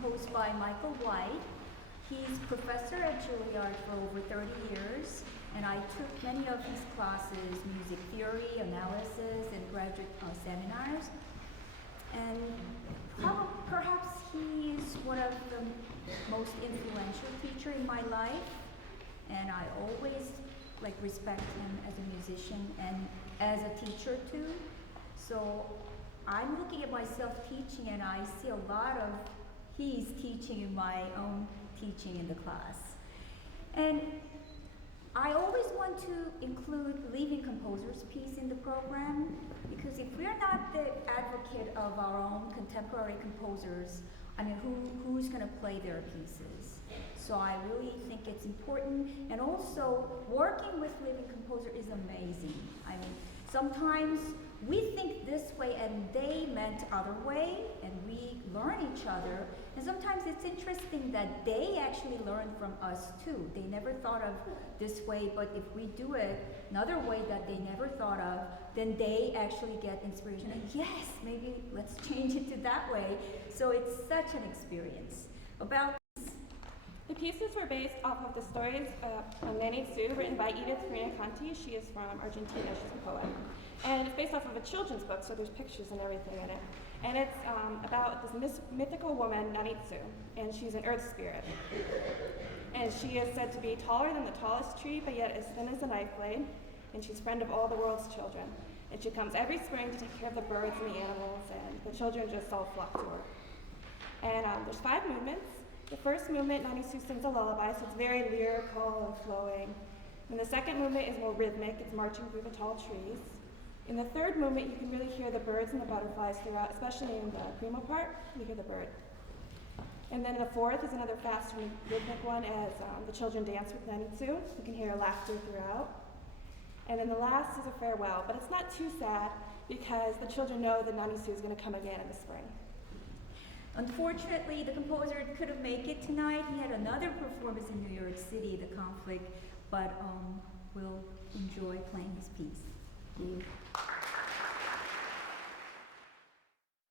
composed by Michael White. He's professor at Juilliard for over 30 years, and I took many of his classes, music theory, analysis, and graduate seminars. And perhaps he is one of the most influential teacher in my life, and I always respect him as a musician and as a teacher too. So I'm looking at myself teaching, and I see a lot of he's teaching in my own teaching in the class. And I always want to include Leading Composers piece in the program, because if we're not the advocate of our own contemporary composers, I mean, who's going to play their pieces? So I really think it's important. And also, working with living composer is amazing. I mean, sometimes we think this way and they meant other way, and we learn each other. And sometimes it's interesting that they actually learn from us too. They never thought of this way, but if we do it another way that they never thought of, then they actually get inspiration. And yes, maybe let's change it to that way. So it's such an experience. The pieces were based off of the stories of NaniZu, written by Edith Rinacanti. She is from Argentina, she's a poet. And it's based off of a children's book, so there's pictures and everything in it. And it's about this mythical woman, NaniZu, and she's an earth spirit. And she is said to be taller than the tallest tree, but yet as thin as a knife blade, and she's friend of all the world's children. And she comes every spring to take care of the birds and the animals, and the children just all flock to her. And there's 5 movements. The first movement, NaniZu sings a lullaby, so it's very lyrical and flowing. And the second movement is more rhythmic, it's marching through the tall trees. In the third movement, you can really hear the birds and the butterflies throughout, especially in the primo part, you hear the bird. And then the fourth is another fast and rhythmic one as the children dance with NaniZu. You can hear laughter throughout. And then the last is a farewell, but it's not too sad because the children know that NaniZu is going to come again in the spring. Unfortunately, the composer couldn't make it tonight. He had another performance in New York City, The Conflict, but we'll enjoy playing his piece. Thank you.